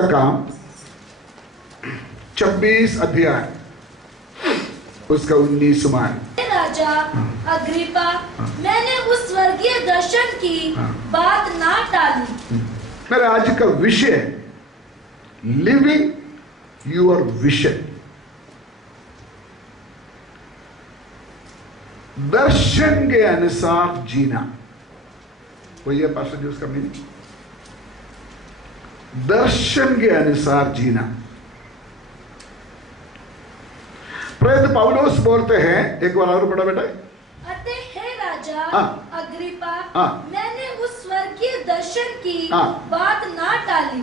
का काम 26 अध्याय उसका 19वां। राजा अग्रिपा, मैंने उस स्वर्गीय दर्शन की बात ना टाली। मेरा आज का विषय लिविंग यूर विजन, दर्शन के अनुसार जीना। वही है पास्टर जी उसका मीनिंग, दर्शन के अनुसार जीना। प्रेरित पौलुस बोलते हैं, एक बार और पढ़ो बेटा। अतः हे राजा अग्रिपा, मैंने उस स्वर्गीय दर्शन की बात ना टाली।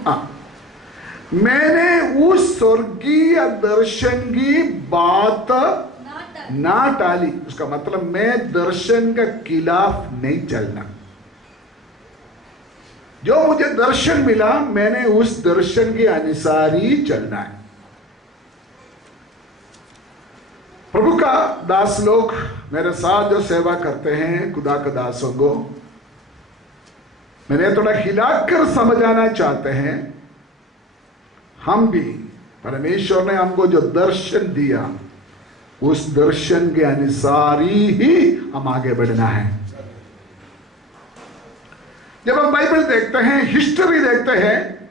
मैंने उस स्वर्गीय दर्शन की बात ना टाली। उसका मतलब मैं दर्शन के खिलाफ नहीं चलना। जो मुझे दर्शन मिला मैंने उस दर्शन के अनुसार ही चलना है। प्रभु का दास लोग मेरे साथ जो सेवा करते हैं, खुदा के दासों को मैंने थोड़ा हिलाकर समझाना चाहते हैं। हम भी परमेश्वर ने हमको जो दर्शन दिया उस दर्शन के अनुसार ही हम आगे बढ़ना है। जब हम बाइबल देखते हैं, हिस्ट्री देखते हैं,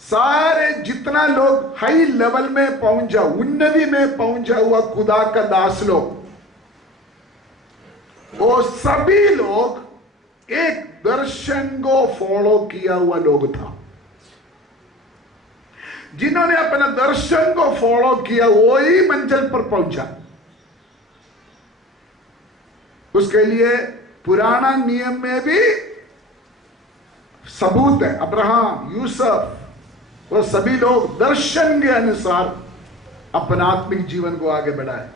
सारे जितना लोग हाई लेवल में पहुंचा, उन्नति में पहुंचा हुआ खुदा का दास लोग, वो सभी लोग एक दर्शन को फॉलो किया हुआ लोग था। जिन्होंने अपना दर्शन को फॉलो किया वही मंजिल पर पहुंचा। उसके लिए पुराना नियम में भी सबूत है। अब्राहम, यूसुफ, वो सभी लोग दर्शन के अनुसार अपना आत्मिक जीवन को आगे बढ़ाए।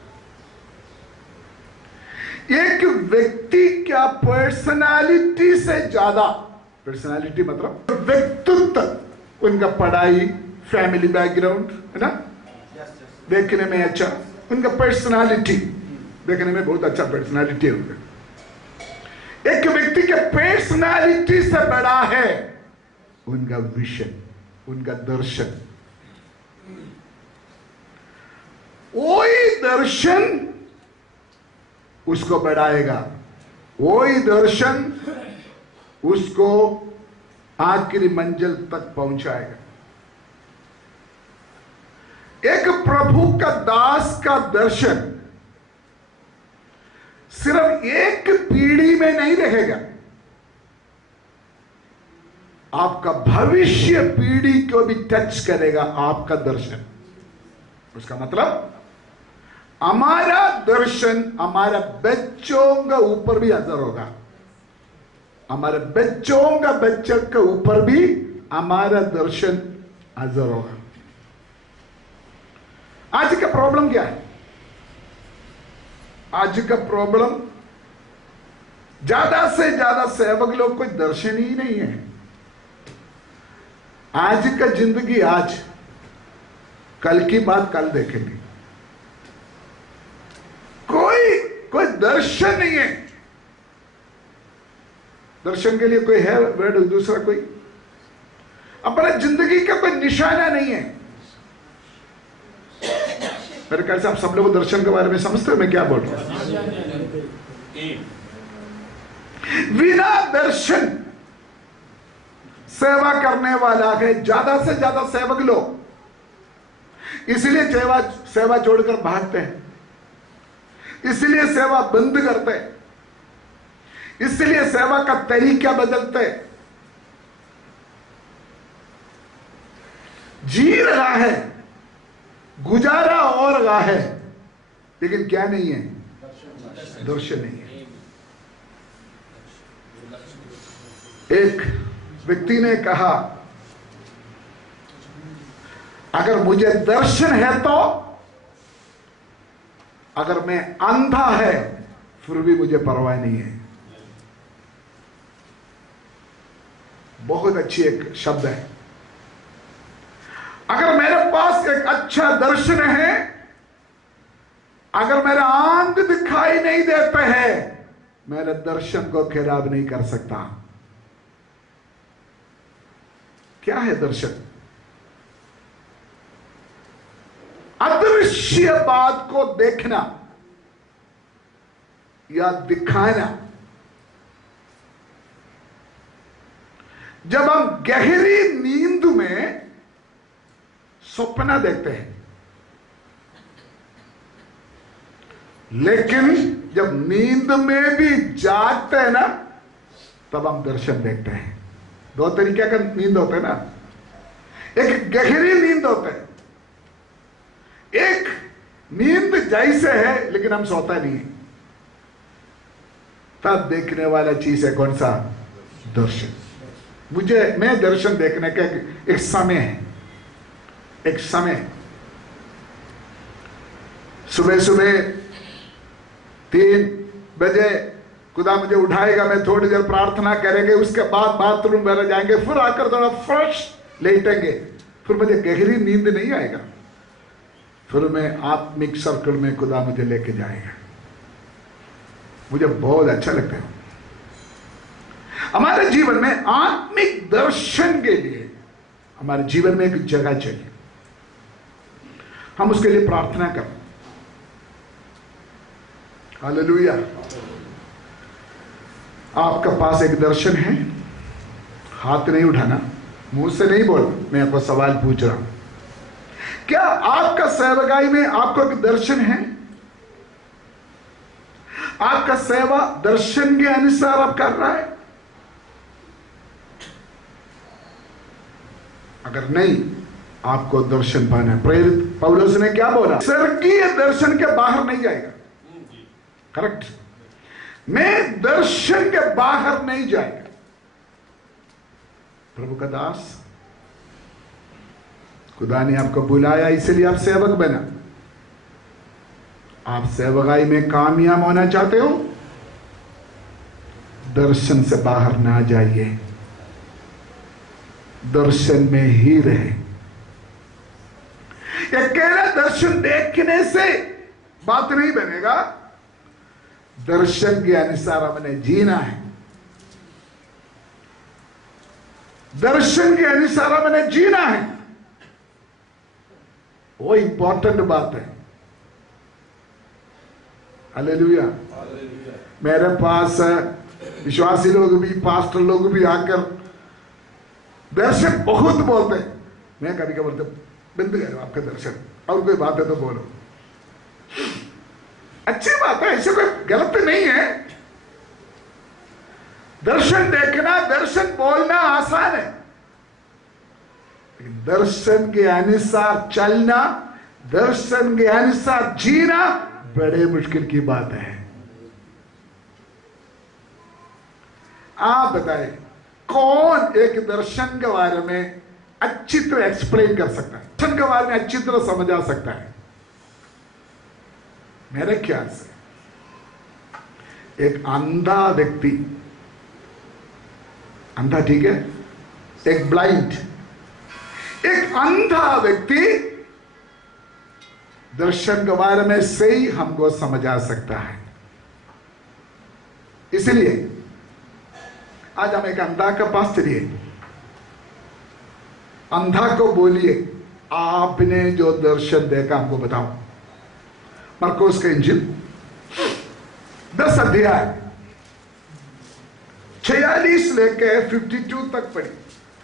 एक व्यक्ति क्या पर्सनालिटी से ज्यादा, पर्सनालिटी मतलब व्यक्तित्व, उनका पढ़ाई, फैमिली बैकग्राउंड है ना, देखने में अच्छा, उनका पर्सनालिटी देखने में बहुत अच्छा पर्सनालिटी है उनका। एक व्यक्ति के पर्सनालिटी से बड़ा है उनका विजन, उनका दर्शन। वही दर्शन उसको बढ़ाएगा, वही दर्शन उसको आखिरी मंजिल तक पहुंचाएगा। एक प्रभु का दास का दर्शन सिर्फ एक पीढ़ी में नहीं रहेगा, आपका भविष्य पीढ़ी को भी टच करेगा आपका दर्शन। उसका मतलब हमारा दर्शन हमारा बच्चों के ऊपर भी असर होगा, हमारे बच्चों का बच्चों के ऊपर भी हमारा दर्शन असर होगा। आज का प्रॉब्लम क्या है? आज का प्रॉब्लम ज्यादा से ज्यादा सेवक लोग कोई दर्शन ही नहीं है। आज का जिंदगी आज, कल की बात कल देखेंगे। कोई दर्शन नहीं है। दर्शन के लिए कोई है वर्ड दूसरा? कोई अपने जिंदगी का कोई निशाना नहीं है। मेरे ख्याल से आप सब लोग दर्शन के बारे में समझते हो मैं क्या बोल रहा हूं। बिना दर्शन सेवा करने वाला है ज्यादा से ज्यादा सेवक लोग। इसलिए सेवा छोड़कर भागते हैं, इसलिए सेवा बंद करते हैं, इसलिए सेवा का तरीका बदलते हैं। जी रहा है, गुजारा हो रहा है, लेकिन क्या नहीं है? दर्शन नहीं है। एक व्यक्ति ने कहा, अगर मुझे दर्शन है तो, अगर मैं अंधा है फिर भी मुझे परवाह नहीं है। बहुत अच्छी एक शब्द है। अगर मेरे पास एक अच्छा दर्शन है, अगर मेरा आंख दिखाई नहीं देता है, मेरे दर्शन को खराब नहीं कर सकता। क्या है दर्शन? अदृश्य बात को देखना या दिखाना। जब हम गहरी नींद में सपना देखते हैं, लेकिन जब नींद में भी जागते हैं ना, तब हम दर्शन देखते हैं। दो तरीके का नींद होता है ना, एक गहरी नींद होता है, एक नींद जैसे है लेकिन हम सोता नहीं। तब देखने वाला चीज है कौन सा? दर्शन। मैं दर्शन देखने का एक समय है, एक समय। सुबह सुबह 3 बजे खुदा मुझे उठाएगा, मैं थोड़ी देर प्रार्थना करेंगे, उसके बाद बाथरूम में जाएंगे, फिर आकर थोड़ा फ्रेश लेटेंगे, फिर मुझे गहरी नींद नहीं आएगा, फिर मैं आत्मिक सर्कल में खुदा मुझे लेके जाएगा। मुझे बहुत अच्छा लगता है। हमारे जीवन में आत्मिक दर्शन के लिए हमारे जीवन में एक जगह चाहिए, हम उसके लिए प्रार्थना करें। हालेलुया। आपका पास एक दर्शन है, हाथ नहीं उठाना, मुंह से नहीं बोल, मैं आपको सवाल पूछ रहा हूं। क्या आपका सेवकाई में आपको एक दर्शन है? आपका सेवा दर्शन के अनुसार आप कर रहा है? अगर नहीं, आपको दर्शन पाना है। प्रेरित पौलुस ने क्या बोला? स्वर्गीय दर्शन के बाहर नहीं जाएगा। करेक्ट। मैं दर्शन के बाहर नहीं जाएगा। प्रभु का दास, खुदा ने आपको बुलाया, इसलिए आप सेवक बना। आप सेवकाई में कामयाब होना चाहते हो, दर्शन से बाहर ना जाइए, दर्शन में ही रहे। अकेला दर्शन देखने से बात नहीं बनेगा, दर्शन के अनुसार हमने जीना है। दर्शन के अनुसार हमने जीना है, वो इंपॉर्टेंट बात है। हालेलुया। मेरे पास विश्वासी लोग भी, पास्टर लोग भी आकर दर्शन बहुत बोलते हैं। मैं कभी कभी बोलते, बंद करो आपका दर्शन, और कोई बात है तो बोलो। अच्छी बात है, ऐसे कोई गलत नहीं है। दर्शन देखना, दर्शन बोलना आसान है, लेकिन दर्शन के अनुसार चलना, दर्शन के अनुसार जीना बड़े मुश्किल की बात है। आप बताएं, कौन एक दर्शन के बारे में अच्छी तरह एक्सप्लेन कर सकता है, दर्शन के बारे में अच्छी तरह समझा सकता है? मेरे ख्याल से एक अंधा व्यक्ति, अंधा ठीक है, एक ब्लाइंड, एक अंधा व्यक्ति दर्शन के बारे में सही हमको समझा सकता है। इसलिए आज हम एक अंधा के पास चलिए, अंधा को बोलिए, आपने जो दर्शन देखा हमको बताओ। मरकुस का इंजिल 10 अध्याय 46 लेके 52 तक पढ़ी।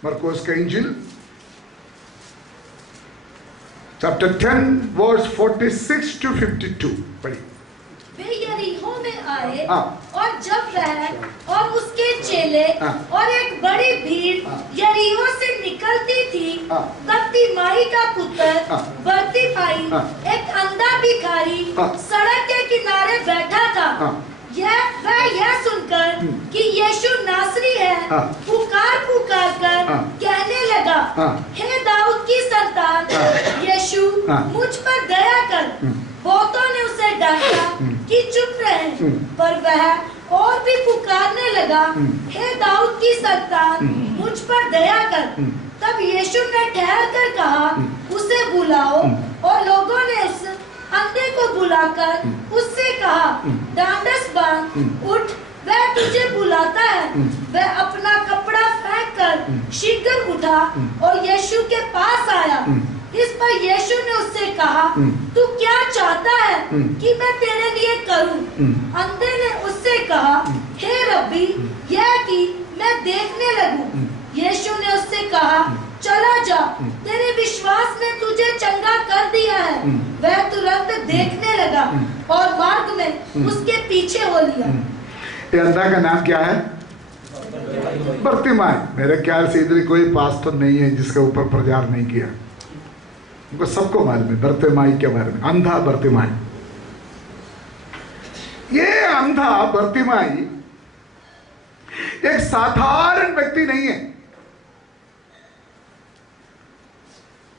मरकुस का इंजिल चैप्टर 10 वर्स 46 to 52 पढ़ी। वे यरीहो में आए, हाँ। और जब वह और उसके चेले हाँ। और एक बड़ी भीड़ हाँ। यरीहो से निकलती थी, हाँ। तब तिमाई का पुत्र हाँ। बरतिमाई, हाँ। एक अंधा भिखारी, हाँ। सड़क के किनारे बैठा था। हाँ। यह सुनकर कि यीशु नासरी है, हाँ। पुकार कर हाँ। कहने लगा, हाँ। हे दाऊद की संतान, यीशु हाँ। मुझ पर दया कर। बहुतों ने उसे डांटा कि चुप रहे, पर वह और भी पुकारने लगा, हे दाऊद की संतान, मुझ पर दया कर। तब यीशु ने ठहर कर कहा, उसे बुलाओ। और लोगों ने उस अंधे को बुलाकर उससे कहा, डांडस बांध, उठ, वह तुझे बुलाता है। वह अपना कपड़ा फेंक सुनकर शीघ्र उठा और यीशु के पास आया। इस पर यीशु ने उससे कहा, तू क्या चाहता है कि मैं तेरे लिए करूं? अंधे ने उससे कहा, हे रब्बी, यह कि मैं देखने लगूं। यीशु ने उससे कहा, चला जा, तेरे विश्वास ने तुझे चंगा कर दिया है। वह तुरंत देखने लगा और मार्ग में उसके पीछे हो लिया। ये अंधा का नाम क्या है? बर्तिमाई। मेरे ख्याल से इधर कोई पास्टर नहीं है जिसके ऊपर प्रचार नहीं किया। उनको सबको मालूम है बर्तिमाई के बारे में। अंधा बर्तिमाई, ये अंधा बर्तिमाई एक साधारण व्यक्ति नहीं है।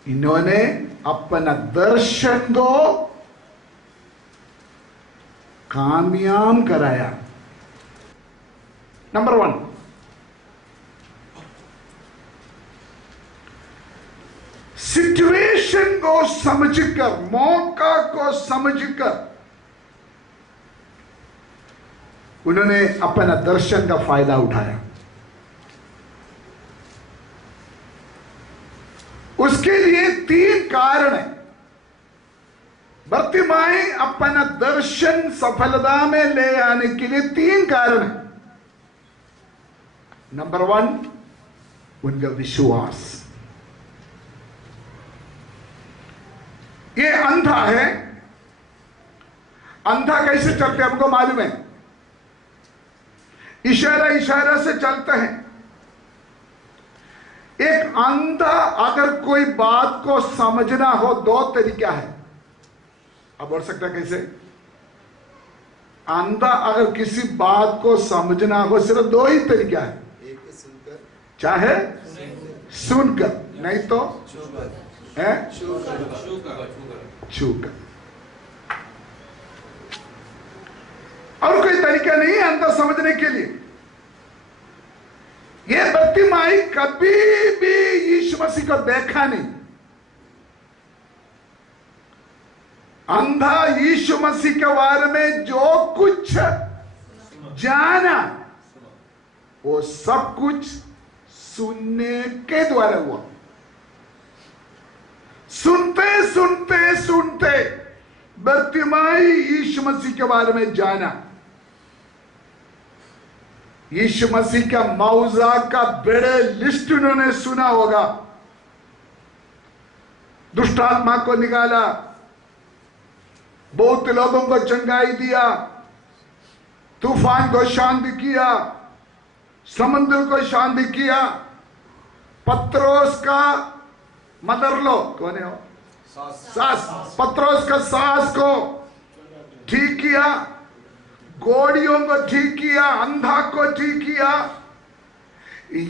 इन्होंने अपना दर्शन को कामयाब कराया। नंबर 1, सिचुएशन को समझकर, मौका को समझकर उन्होंने अपना दर्शन का फायदा उठाया। उसके लिए 3 कारण है। बर्तिमाई अपना दर्शन सफलता में ले आने के लिए 3 कारण है। नंबर 1, उनका विश्वास। ये अंधा है। अंधा कैसे चलते हमको मालूम है, इशारा इशारा से चलते हैं। एक अंधा अगर कोई बात को समझना हो 2 तरीका है। अब बोल सकता है कैसे? अंधा अगर किसी बात को समझना हो सिर्फ 2 ही तरीका है, चाहे सुनकर, नहीं तो छूकर। और कोई तरीका नहीं है अंधा समझने के लिए। ये बर्तिमाई कभी भी यीशु मसीह को देखा नहीं। अंधा यीशु मसीह के बारे में जो कुछ जाना वो सब कुछ सुनने के द्वारा हुआ। सुनते सुनते सुनते बर्तिमाई यीशु मसीह के बारे में जाना। यीशु मसीह का मौजा का बड़े लिस्ट उन्होंने सुना होगा। दुष्ट आत्मा को निकाला, बहुत लोगों को चंगाई दिया, तूफान को शांत किया, समुद्र को शांत किया, पत्रोस का मदर लो कौन है वो? सास। पत्रोस का सास को ठीक किया, गोड़ियों को ठीक किया, अंधा को ठीक किया,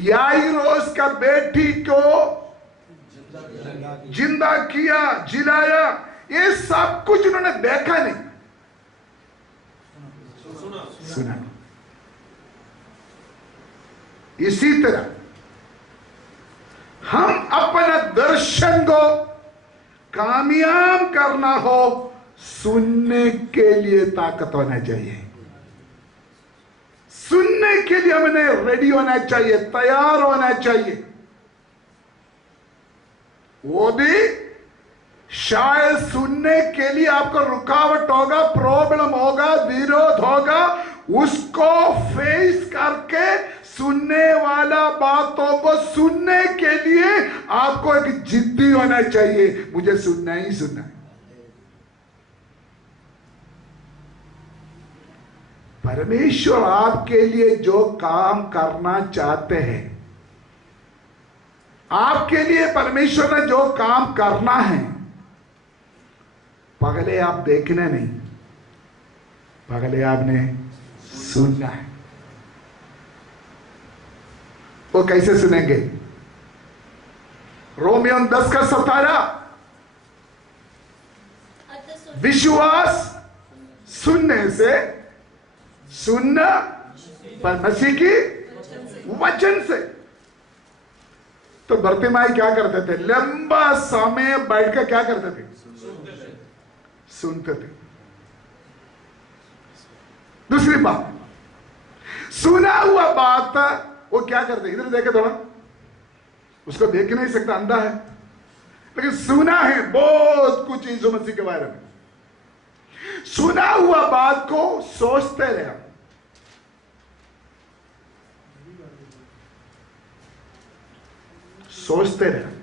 याइरोस का बेटी को जिंदा किया, जिलाया। ये सब कुछ उन्होंने देखा नहीं, सुना। इसी तरह हम अपना दर्शन को कामयाब करना हो, सुनने के लिए ताकत होना चाहिए। सुनने के लिए हमें रेडी होना चाहिए, तैयार होना चाहिए। वो भी शायद सुनने के लिए आपको रुकावट होगा, प्रॉब्लम होगा, विरोध होगा। उसको फेस करके सुनने वाला बातों को सुनने के लिए आपको एक जिद्दी होना चाहिए, मुझे सुनना ही सुनना है। परमेश्वर आपके लिए जो काम करना चाहते हैं, आपके लिए परमेश्वर ने जो काम करना है, पहले आप देखना नहीं, पहले आपने सुनना है। वो कैसे सुनेंगे? रोमियो 10:17 विश्वास सुनने से, सुनना पर मसीह की वचन से। तो बर्तिमाई क्या करते थे? लंबा समय बैठकर क्या करते थे? सुनते थे। दूसरी बात, सुना हुआ बात वो क्या करते? इधर देखे थोड़ा, उसको देख नहीं सकता, अंधा है, लेकिन सुना है बहुत कुछ यीशु मसीह के बारे में। सुना हुआ बात को सोचते रहे, सोचते रहे,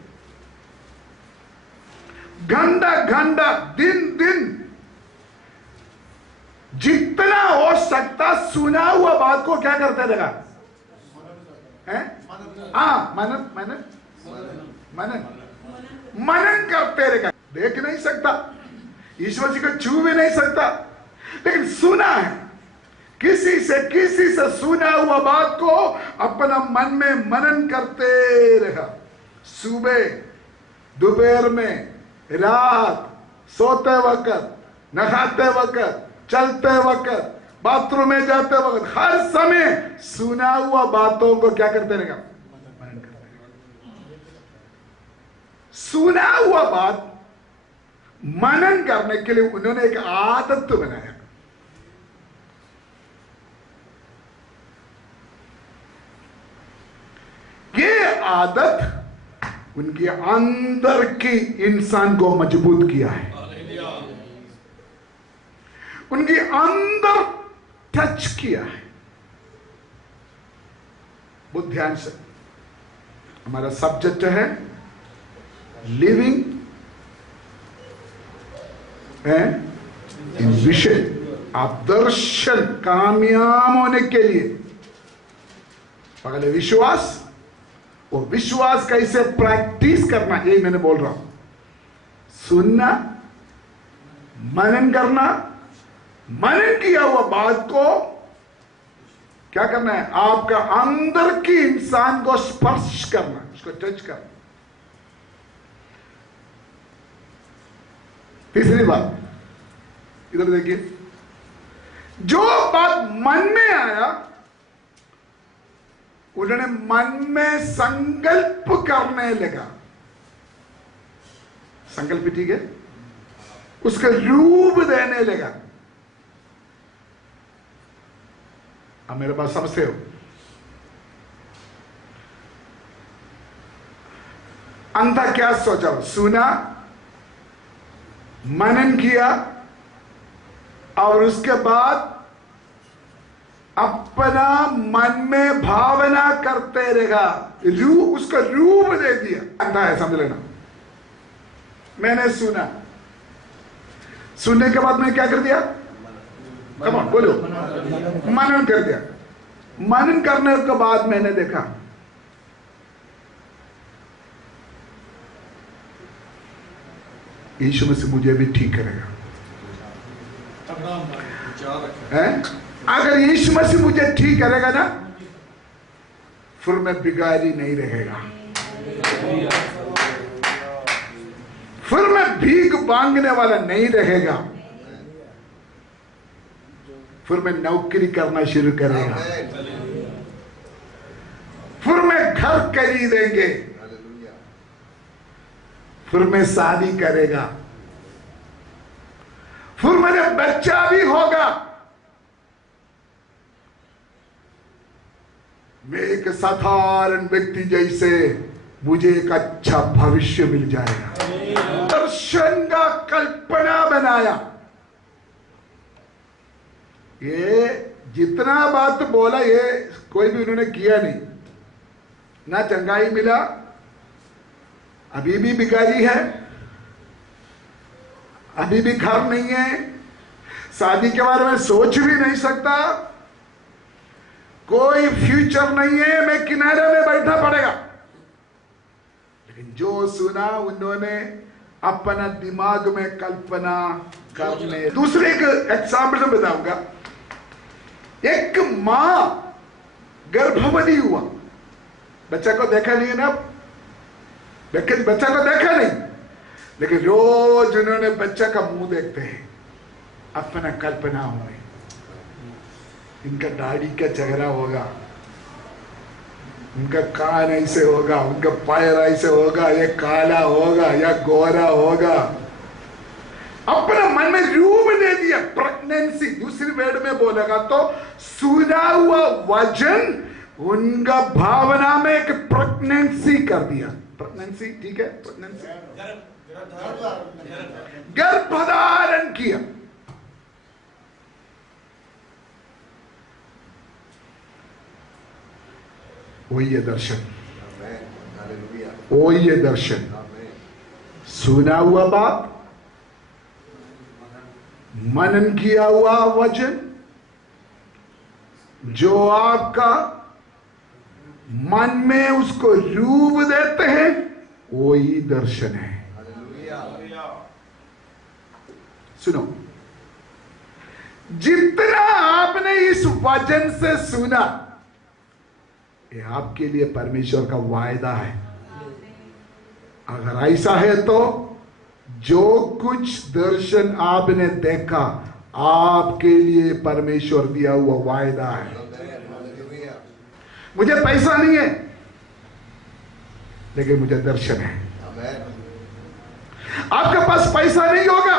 घंटा घंटा, दिन दिन, जितना हो सकता सुना हुआ बात को क्या करते रहेगा? मनन मनन मनन मनन करते रहेगा। देख नहीं सकता, ईश्वर जी को छू भी नहीं सकता, लेकिन सुना है, किसी से सुना हुआ बात को अपना मन में मनन करते रहा। सुबह, दोपहर में, रात, सोते वक्त, नहाते वक्त, चलते वक्त, बाथरूम में जाते वक्त, हर समय सुना हुआ बातों को क्या करते रहेगा? मनन करते रहेगा। सुना हुआ बात मनन करने के लिए उन्होंने एक आदत बनाया। ये आदत उनके अंदर की इंसान को मजबूत किया है, उनके अंदर टच किया है। बहुत ध्यान से, हमारा सब्जेक्ट है लिविंग इन विषय आदर्शन कामयाब होने के लिए पहले विश्वास, और विश्वास कैसे प्रैक्टिस करना, यही मैंने बोल रहा हूं। सुनना, मनन करना, मनन किया हुआ बात को क्या करना है? आपका अंदर की इंसान को स्पर्श करना, उसको टच करना। तीसरी बात, इधर देखिए, जो बात मन में आया उन्होंने मन में संकल्प करने लगा। संकल्प ठीक है, उसका रूप देने लगा। अब मेरे पास समझते हो? अंधा क्या सोचा? सुना, मनन किया, और उसके बाद अपना मन में भावना करते रहेगा, रूप, उसका रूप दे दिया। अंधा है, समझ लेना। मैंने सुना, सुनने के बाद मैंने क्या कर दिया? कम ऑन बोलो, मनन कर दिया। मनन करने के बाद मैंने देखा यीशु मसीह मुझे भी ठीक करेगा। अगर यीशु मसीह मुझे ठीक करेगा ना, फिर मैं बिगाड़ी नहीं रहेगा, फिर मैं भीख मांगने वाला नहीं रहेगा, फिर मैं नौकरी करना शुरू करेगा, फिर मैं घर खरीदेंगे, फिर मैं शादी करेगा, फिर मेरे बच्चा भी होगा। मैं एक साधारण व्यक्ति जैसे मुझे एक अच्छा भविष्य मिल जाएगा। दर्शन का कल्पना बनाया। ये जितना बात बोला, ये कोई भी उन्होंने किया नहीं। ना चंगाई मिला, अभी भी बिगाड़ी है, अभी भी घर नहीं है, शादी के बारे में सोच भी नहीं सकता, कोई फ्यूचर नहीं है, मैं किनारे में बैठना पड़ेगा। लेकिन जो सुना उन्होंने अपना दिमाग में कल्पना करने। दूसरे एक एग्जाम्पल में बताऊंगा। एक मां गर्भवती हुआ, बच्चा को देखा नहीं है ना, बच्चा को देखा नहीं, लेकिन रोज उन्होंने बच्चा का मुंह देखते हैं, अपना कल्पना हुए, इनका दाढ़ी का चेहरा होगा, उनका कान ऐसे होगा, उनका पैर ऐसे होगा, ये काला होगा या गोरा होगा। अपना मन में रूप दे दिया। प्रेगनेंसी, दूसरी वर्ड में बोलेगा तो सुना हुआ वजन उनका भावना में एक प्रेगनेंसी कर दिया। प्रेगनेंसी ठीक है, प्रेगनेंसी गर्भधारण किया। वही है दर्शन, वही है दर्शन। सुना हुआ बात, मनन किया हुआ वचन, जो आपका मन में उसको रूप देते हैं, वही दर्शन है। सुनो, जितना आपने इस वचन से सुना, ये आपके लिए परमेश्वर का वायदा है। अगर ऐसा है तो जो कुछ दर्शन आपने देखा, आपके लिए परमेश्वर दिया हुआ वायदा है। मुझे पैसा नहीं है, लेकिन मुझे दर्शन है। आपके पास पैसा नहीं होगा,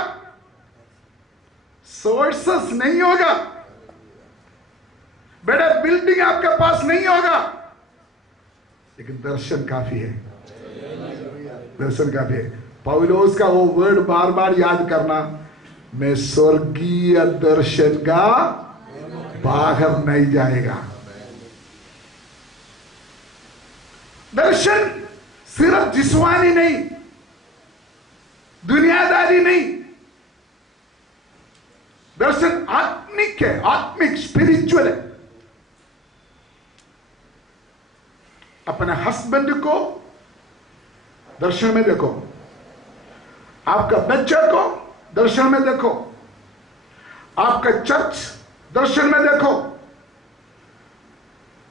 सोर्सेस नहीं होगा, बड़ा बिल्डिंग आपके पास नहीं होगा, लेकिन दर्शन काफी है। दर्शन काफी है। पौलुस का वो वर्ड बार बार याद करना, मैं स्वर्गीय दर्शन का बाहर नहीं जाएगा। दर्शन सिर्फ जिस्मानी नहीं, दुनियादारी नहीं, दर्शन आत्मिक है, आत्मिक स्पिरिचुअल है। अपने हस्बैंड को दर्शन में देखो, आपका बच्चे को दर्शन में देखो, आपका चर्च दर्शन में देखो,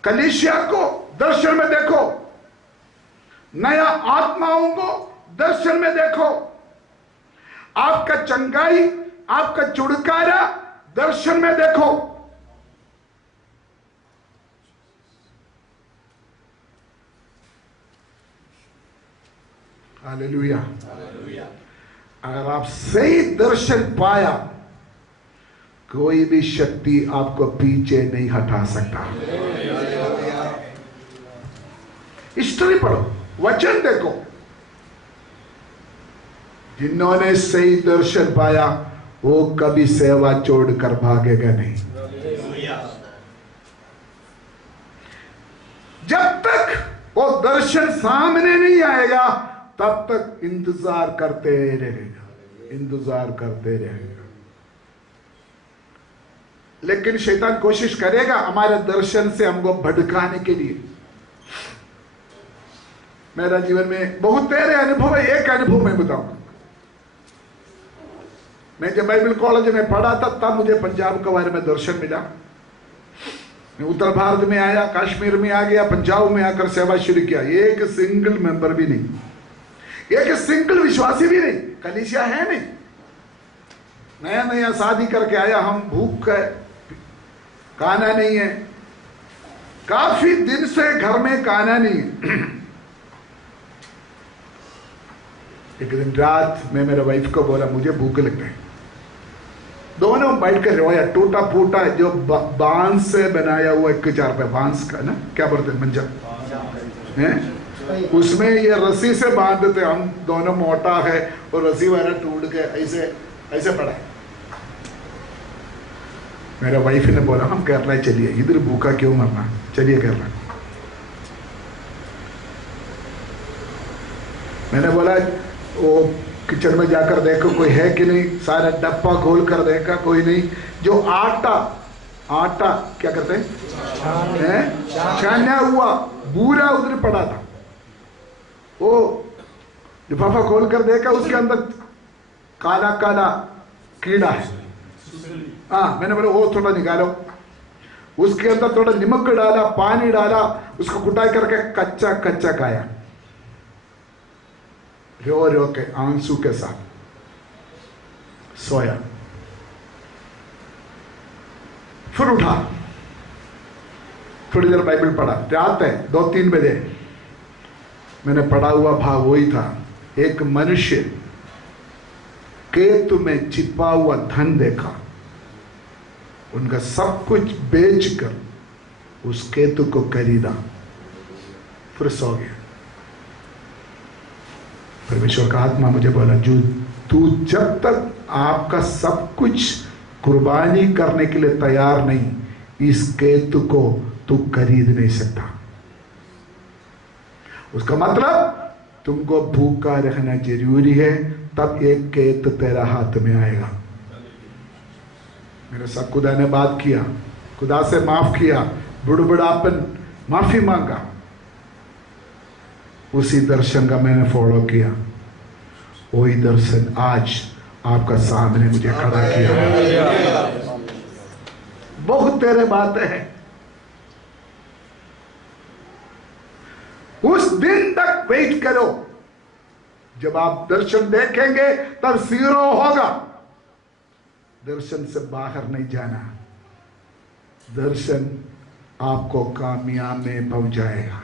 कलीसिया को दर्शन में देखो, नया आत्माओं को दर्शन में देखो, आपका चंगाई, आपका छुटकारा दर्शन में देखो। हालेलुया। अगर आप सही दर्शन पाया, कोई भी शक्ति आपको पीछे नहीं हटा सकता। हिस्ट्री पढ़ो, वचन देखो, जिन्होंने सही दर्शन पाया वो कभी सेवा छोड़कर भागेगा नहीं। जब तक वो दर्शन सामने नहीं आएगा, तब तक इंतजार करते रहेगा, इंतजार करते रहेगा। लेकिन शैतान कोशिश करेगा हमारे दर्शन से हमको भटकाने के लिए। मेरा जीवन में बहुत तेरे अनुभव है, एक अनुभव मैं बताऊंगा। मैं जब बाइबल कॉलेज में पढ़ा था, तब मुझे पंजाब के बारे में दर्शन मिला। मैं उत्तर भारत में आया, कश्मीर में आ गया, पंजाब में आकर सेवा शुरू किया। एक सिंगल मेंबर भी नहीं, एक सिंगल विश्वासी भी नहीं, कलीसिया है नहीं। नया नया शादी करके आया, हम भूख है, खाना नहीं है, काफी दिन से घर में खाना नहीं है। एक दिन रात में मेरे वाइफ को बोला, मुझे भूख लग गई। दोनों बैठ कर रोया, टूटा फूटा जो बांस से बनाया हुआ एक चारपाई, बांस का ना, क्या बोलते हैं, मंजा है, उसमें ये रस्सी से बांध देते। हम दोनों मोटा है और रस्सी वाला टूट के ऐसे ऐसे पड़ा। मेरे वाइफ ने बोला, हम केरला चलिए, इधर भूखा क्यों मरना, चलिए केरला। मैंने बोला वो किचन में जाकर देखो कोई है कि नहीं, सारा डब्बा खोल कर देखा, कोई नहीं। जो आटा क्या करते हैं, छाना हुआ बूरा उधर पड़ा था। वो लिफाफा खोल कर देखा, उसके अंदर काला काला कीड़ा है। हाँ, मैंने बोला वो थोड़ा निकालो। उसके अंदर थोड़ा नमक डाला, पानी डाला, उसको कुटाई करके कच्चा कच्चा खाया, रो रो के आंसू के साथ सोया। फिर उठा, थोड़ी देर बाइबल पढ़ा। रात है 2-3 बजे, मैंने पढ़ा हुआ भाव वही था। एक मनुष्य केतु में छिपा हुआ धन देखा, उनका सब कुछ बेचकर उस केतु को खरीदा, फिर सो गया। परमेश्वर का आत्मा मुझे बोला, जो तू जब तक आपका सब कुछ कुर्बानी करने के लिए तैयार नहीं, इस केतु को तू खरीद नहीं सकता। उसका मतलब तुमको भूखा रहना जरूरी है, तब एक केतु तेरा हाथ में आएगा। मेरे साथ खुदा ने बात किया, खुदा से माफ किया, बुड़बुड़ापन माफी मांगा, उसी दर्शन का मैंने फॉलो किया। वही दर्शन आज आपका सामने मुझे खड़ा किया। बहुत तेरे बातें हैं, उस दिन तक वेट करो, जब आप दर्शन देखेंगे तब जीरो होगा। दर्शन से बाहर नहीं जाना, दर्शन आपको कामयाब में पहुंचाएगा।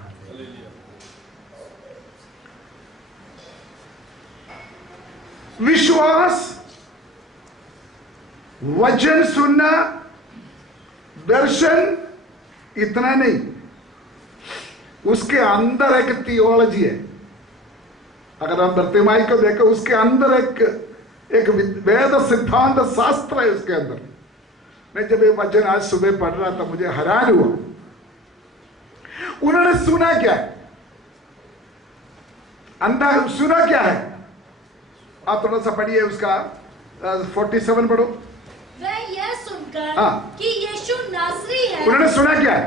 विश्वास, वचन सुनना, दर्शन, इतना नहीं, उसके अंदर एक थियोलॉजी है। अगर हम प्रतिमाई को देखें, उसके अंदर एक वेद सिद्धांत शास्त्र है उसके अंदर। मैं जब ये वचन आज सुबह पढ़ रहा था, मुझे हैरान हुआ। उन्होंने सुना क्या है, अंदर सुना क्या है? आप थोड़ा सा पढ़िए उसका 47 पढ़ो। वह यह सुनकर कि यीशु नासरी है। उन्होंने सुना क्या है?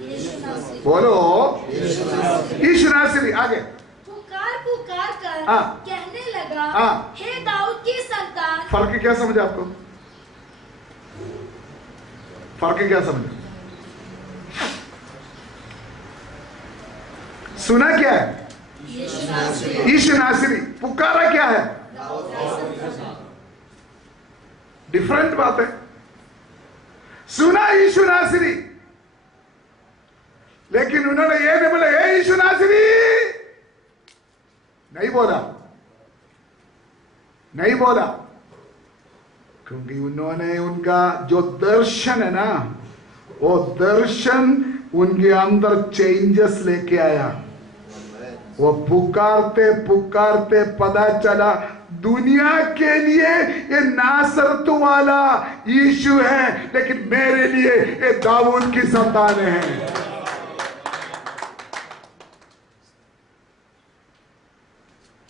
यीशु नासरी। बोलो, यीशु नासरी। आगे पुकार पुकार कर कहने लगा, हे दाऊद की संतान। फर्क क्या समझा आपको? फर्क क्या समझा? सुना क्या है? यीशु नासरी। पुकारा क्या है? डिफरेंट बात है। सुना यीशु नासरी, लेकिन उन्होंने ये नहीं बोला, हे यीशु नासरी, नहीं बोला, नहीं बोला, क्योंकि उन्होंने उनका जो दर्शन है ना, वो दर्शन उनके अंदर चेंजेस लेके आया। वो पुकारते पुकारते पता चला दुनिया के लिए ये नासरत वाला यीशु है, लेकिन मेरे लिए ये दाऊद की संतान है।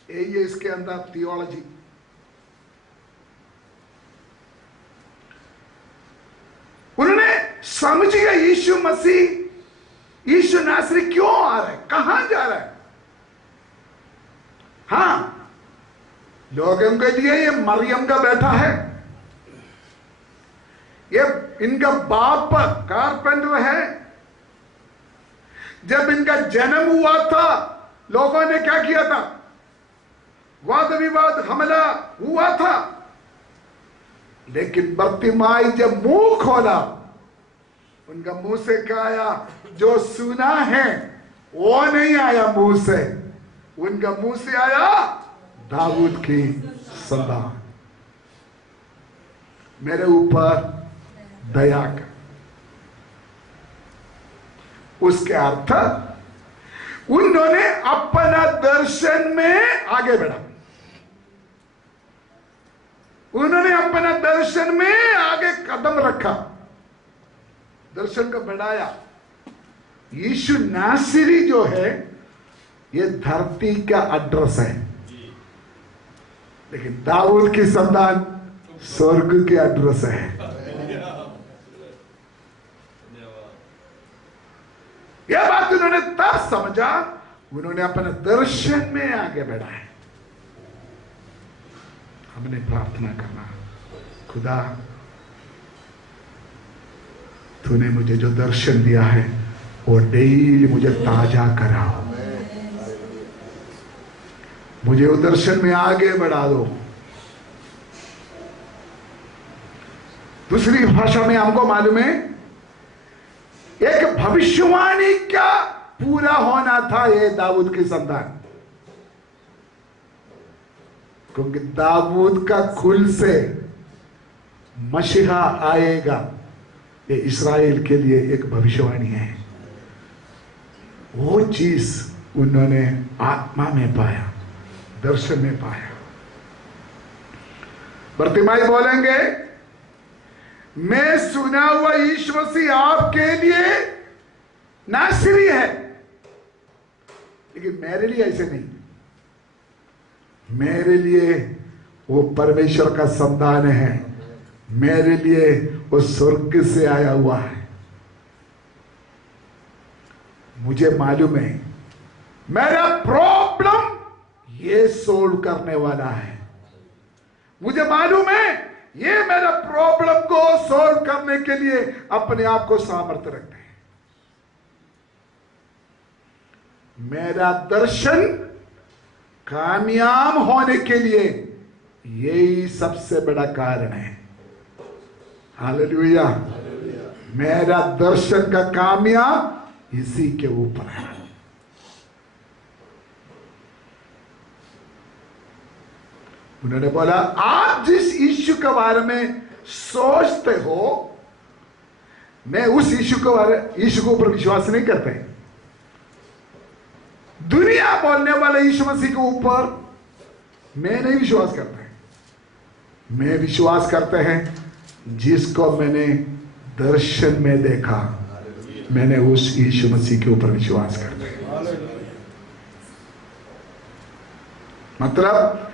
ये इसके अंदर थियोलॉजी। उन्होंने समझ गया यीशु मसीह, यीशु नासरी क्यों आ रहा है, कहां जा रहा है। हाँ, लोगों के लिए ये मरियम का बेटा है, ये इनका बाप कारपेंटर है। जब इनका जन्म हुआ था, लोगों ने क्या किया था? वाद विवाद, हमला हुआ था। लेकिन बर्तिमाई जब मुंह खोला, उनका मुंह से क्या आया? जो सुना है वो नहीं आया मुंह से, उनका मुंह से आया दाऊद की संतान, मेरे ऊपर दया कर। उसके अर्थ उन्होंने अपना दर्शन में आगे बढ़ा, उन्होंने अपना दर्शन में आगे कदम रखा, दर्शन को बढ़ाया। यीशु नासरी जो है, ये धरती का एड्रेस है, लेकिन दाऊद की संतान स्वर्ग के एड्रेस है। यह बात उन्होंने तब समझा, उन्होंने अपने दर्शन में आगे बढ़ा है। हमने प्रार्थना करना, खुदा तूने मुझे जो दर्शन दिया है वो डेली मुझे ताजा कराओ, मुझे वो दर्शन में आगे बढ़ा दो। दूसरी भाषा में हमको मालूम है, एक भविष्यवाणी का पूरा होना था ये दाऊद की संतान, क्योंकि दाऊद का कुल से मसीहा आएगा। ये इस्राएल के लिए एक भविष्यवाणी है। वो चीज उन्होंने आत्मा में पाया, दर्शन में पाया। बरतिमाई बोलेंगे, मैं सुना हुआ यीशु मसीह आपके लिए नासरी है, लेकिन मेरे लिए ऐसे नहीं। मेरे लिए वो परमेश्वर का संतान है, मेरे लिए वो स्वर्ग से आया हुआ है। मुझे मालूम है मेरा प्रॉब्लम ये सोल्व करने वाला है। मुझे मालूम है ये मेरा प्रॉब्लम को सोल्व करने के लिए अपने आप को सामर्थ्य रखते हैं। मेरा दर्शन कामयाब होने के लिए यही सबसे बड़ा कारण है। हालेलुया। मेरा दर्शन का कामयाब इसी के ऊपर है। उन्होंने बोला, आप जिस यीशु के बारे में सोचते हो, मैं उस यीशु के ऊपर विश्वास नहीं करते। दुनिया बोलने वाले यीशु मसीह के ऊपर मैं नहीं विश्वास करता। मैं विश्वास करते हैं जिसको मैंने दर्शन में देखा, मैंने उस यीशु मसीह के ऊपर विश्वास करते हैं। मतलब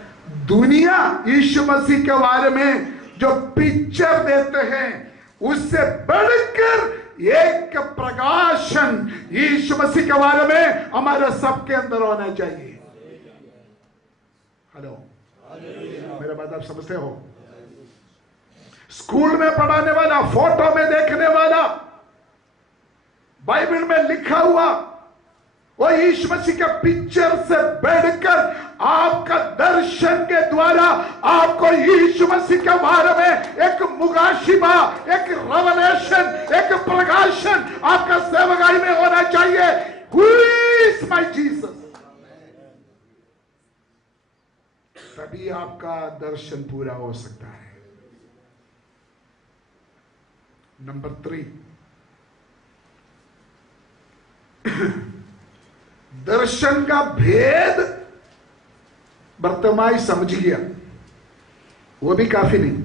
दुनिया यीशु मसीह के बारे में जो पिक्चर देते हैं उससे बढ़कर एक प्रकाशन यीशु मसीह के बारे में हमारे सबके अंदर होना चाहिए। हेलो, मेरा बात आप समझते हो? स्कूल में पढ़ाने वाला, फोटो में देखने वाला, बाइबल में लिखा हुआ वो यीशु मसीह के पिक्चर से बढ़कर आपका दर्शन के द्वारा आपको यीशु मसीह के बारे में एक मुगाशिबा, एक रेवलेशन, एक प्रकाशन आपका सेवकाई में होना चाहिए। Who is my Jesus? तभी आपका दर्शन पूरा हो सकता है। नंबर 3, दर्शन का भेद बर्तमाई समझ गया, वो भी काफी नहीं,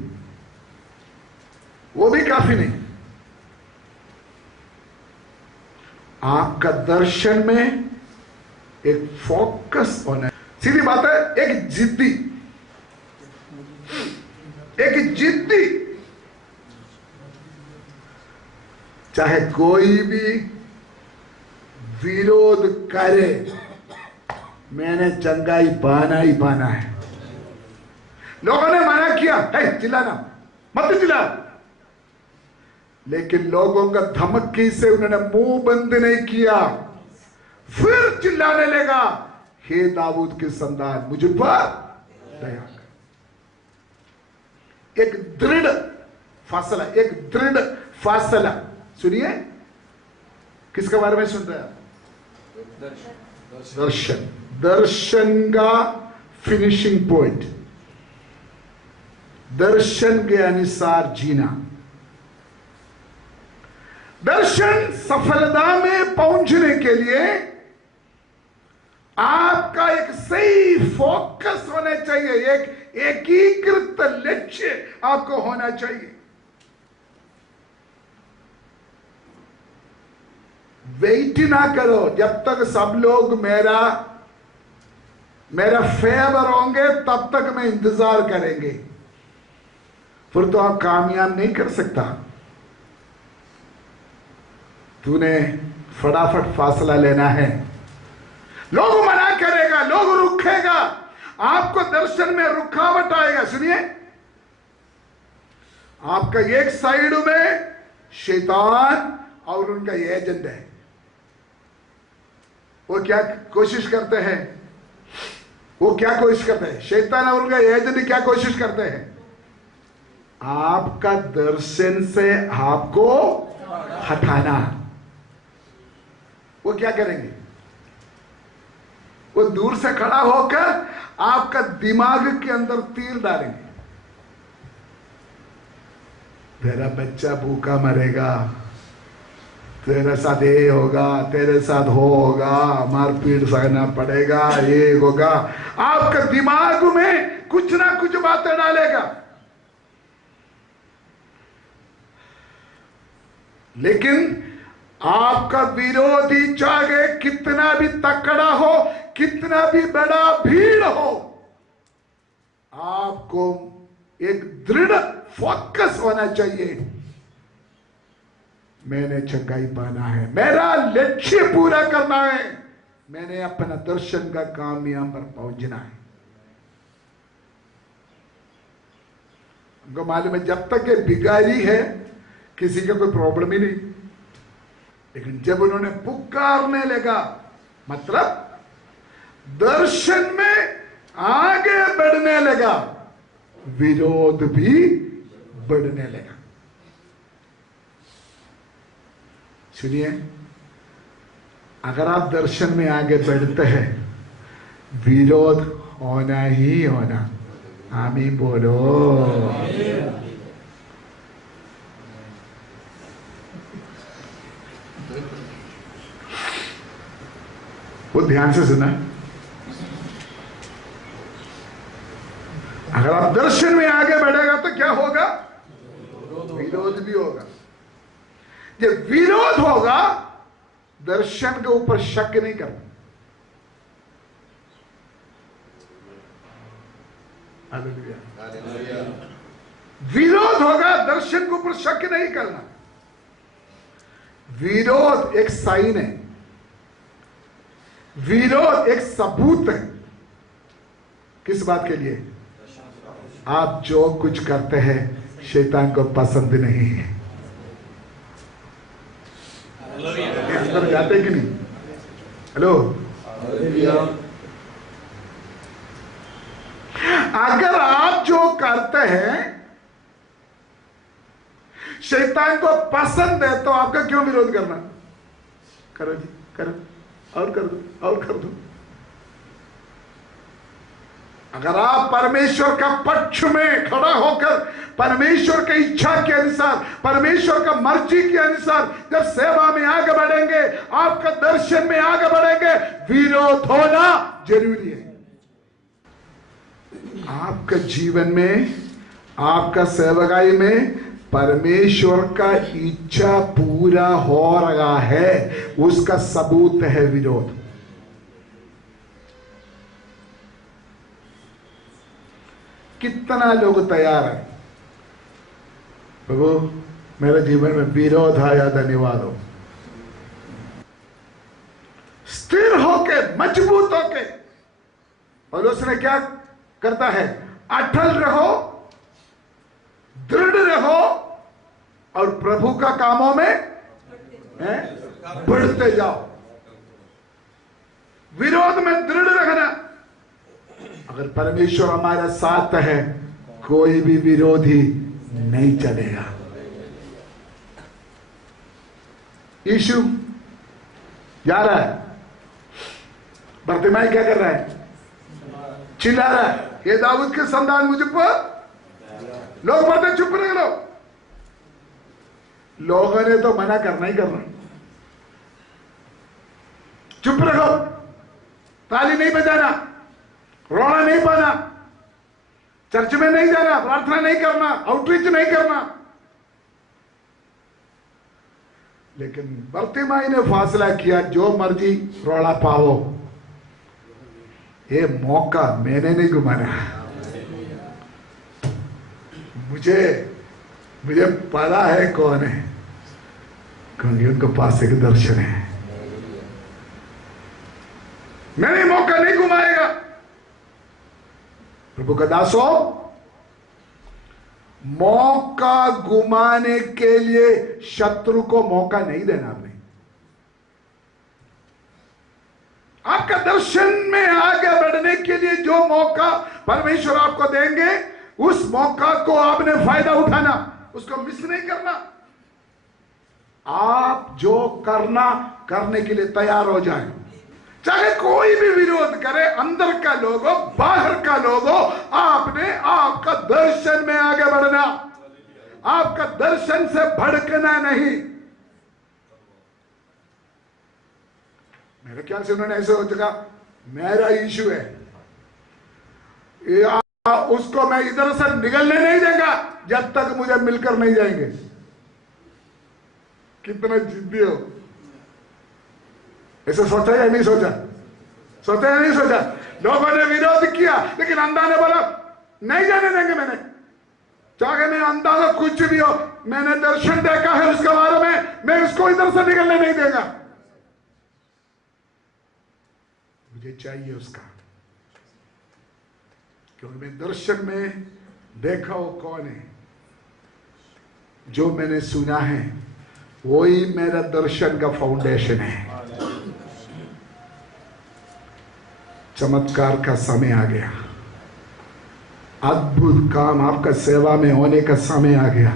वो भी काफी नहीं। आपका दर्शन में एक फोकस होना है। सीधी बात है, एक जिद्दी चाहे कोई भी विरोध करे, मैंने चंगाई पाना ही पाना है। लोगों ने मना किया, चिल्लाना मत चिल्ला, लेकिन लोगों का धमकी से उन्होंने मुंह बंद नहीं किया, फिर चिल्लाने लगा, हे दाऊद के संतान मुझ पर दया कर। एक दृढ़ फासला, एक दृढ़ फासला। सुनिए, किसके बारे में सुन रहे हैं? दर्शन। दर्शन का फिनिशिंग पॉइंट, दर्शन के अनुसार जीना। दर्शन सफलता में पहुंचने के लिए आपका एक सही फोकस होना चाहिए, एक एकीकृत लक्ष्य आपको होना चाहिए। वेट ना करो जब तक सब लोग मेरा फेवर होंगे, तब तक मैं इंतजार करेंगे, फिर तो आप कामयाब नहीं कर सकता। तूने फटाफट फासला लेना है। लोग मना करेगा, लोग रुकेगा, आपको दर्शन में रुकावट आएगा। सुनिए, आपका एक साइड में शैतान और उनका एजेंट है। वो क्या कोशिश करते हैं? वो क्या कोशिश करते हैं? शैतान और उनका एजेंट क्या कोशिश करते हैं? आपका दर्शन से आपको हटाना। वो क्या करेंगे? वो दूर से खड़ा होकर आपका दिमाग के अंदर तीर डालेंगे। तेरा बच्चा भूखा मरेगा, तेरे साथ ये होगा, तेरे साथ होगा, मारपीट सहना पड़ेगा, ये होगा। आपका दिमाग में कुछ ना कुछ बातें डालेगा। लेकिन आपका विरोधी चाहे कितना भी तकड़ा हो, कितना भी बड़ा भीड़ हो, आपको एक दृढ़ फोकस होना चाहिए। मैंने चंगाई पाना है, मेरा लक्ष्य पूरा करना है, मैंने अपना दर्शन का काम यहां पर पहुंचना है। हमको मालूम है जब तक ये भिखारी है किसी का कोई प्रॉब्लम ही नहीं, लेकिन जब उन्होंने पुकारने लगा, मतलब दर्शन में आगे बढ़ने लगा, विरोध भी बढ़ने लगा। सुनिए, अगर आप दर्शन में आगे बढ़ते हैं, विरोध होना ही होना। आमीन बोलो। वो ध्यान से सुना। अगर आप दर्शन में आगे बढ़ेगा तो क्या होगा? विरोध भी होगा। जब विरोध होगा, दर्शन के ऊपर शक नहीं करना। हालेलुया। विरोध होगा, दर्शन के ऊपर शक नहीं करना। विरोध एक साइन है, विरोध एक सबूत है। किस बात के लिए? आप जो कुछ करते हैं शैतान को पसंद नहीं है। इस पर जाते कि नहीं? हेलो, अगर आप जो करते हैं शैतान को पसंद है तो आपका क्यों विरोध करना? करो जी, करो, और कर दो, और कर दो। अगर आप परमेश्वर का पक्ष में खड़ा होकर परमेश्वर की इच्छा के अनुसार, परमेश्वर का मर्जी के अनुसार जब सेवा में आगे बढ़ेंगे, आपका दर्शन में आगे बढ़ेंगे, विरोध होना जरूरी है। आपका जीवन में, आपका सेवकाई में परमेश्वर का इच्छा पूरा हो रहा है, उसका सबूत है विरोध। कितना लोग तैयार है, प्रभु मेरे जीवन में विरोध आया, धन्यवाद हो। स्थिर होके, मजबूत होके, और उसने क्या करता है? अटल रहो, दृढ़ रहो, और प्रभु का कामों में बढ़ते जाओ। विरोध में दृढ़ रहना। अगर परमेश्वर हमारे साथ है, कोई भी विरोधी नहीं चलेगा। यीशु जा रहा है, बरतिमाई क्या कर रहा है? चिल्ला रहा है, ये दाऊद के संतान मुझ पर। लोग बोलते चुप रह लो। लोगों ने तो मना करना ही करना, चुप रहो, ताली नहीं बजाना, रोना नहीं पाना, चर्च में नहीं जाना, प्रार्थना नहीं करना, आउटरीच नहीं करना। लेकिन बरतिमाई ने फैसला किया, जो मर्जी रोला पाओ, ये मौका मैंने नहीं घुमाना। मुझे पता है कौन है, क्योंकि उनके पास एक दर्शन है। मैंने मौका नहीं घुमाएगा। प्रभु का दासो, मौका घुमाने के लिए शत्रु को मौका नहीं देना। आपने आपका दर्शन में आगे बढ़ने के लिए जो मौका परमेश्वर आपको देंगे, उस मौका को आपने फायदा उठाना, उसको मिस नहीं करना। आप जो करने के लिए तैयार हो जाए, चाहे कोई भी विरोध करे, अंदर का लोग हो, बाहर का लोग हो, आपने आपका दर्शन में आगे बढ़ना। आपका दर्शन से भड़कना नहीं। मेरे ख्याल से उन्होंने ऐसे हो चुका, मेरा इशू है उसको मैं इधर से निकलने नहीं देगा जब तक मुझे मिलकर नहीं जाएंगे। कितना जिद्दी हो। ऐसे सोचा या नहीं सोचा? सोचा या नहीं सोचा? लोगों ने विरोध किया लेकिन अंधा ने बोला नहीं जाने देंगे। मैंने चाहे मैं अंधा हो कुछ भी हो, मैंने दर्शन देखा है उसके बारे में, मैं उसको इधर से निकलने नहीं देगा। मुझे चाहिए उसका, क्योंकि मैं दर्शन में देखा वो कौन है। जो मैंने सुना है वही मेरा दर्शन का फाउंडेशन है। चमत्कार का समय आ गया, अद्भुत काम आपका सेवा में होने का समय आ गया,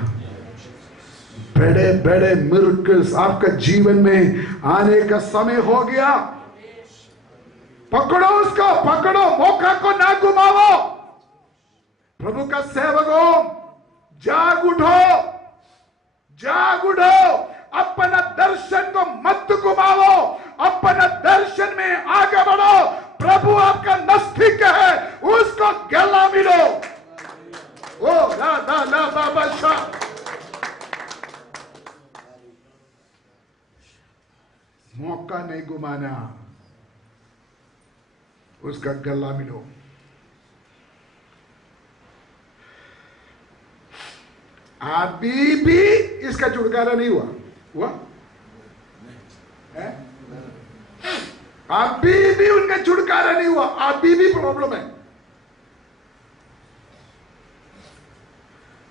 बड़े बड़े मिरेकल्स आपका जीवन में आने का समय हो गया। पकड़ो उसको, पकड़ो, मौका को ना घुमाओ। प्रभु का सेवकों जाग उठो, जाग उठो, अपना दर्शन को मत घुमाओ, अपना दर्शन में आगे बढ़ो। प्रभु आपका नजदीक है, उसको गला मिलो। ओ ला ला ला बाबा शाह, मौका नहीं घुमाना, उसका गला मिलो। अभी भी इसका छुटकारा नहीं हुआ है? अभी भी उनका छुटकारा नहीं हुआ, अभी भी प्रॉब्लम है।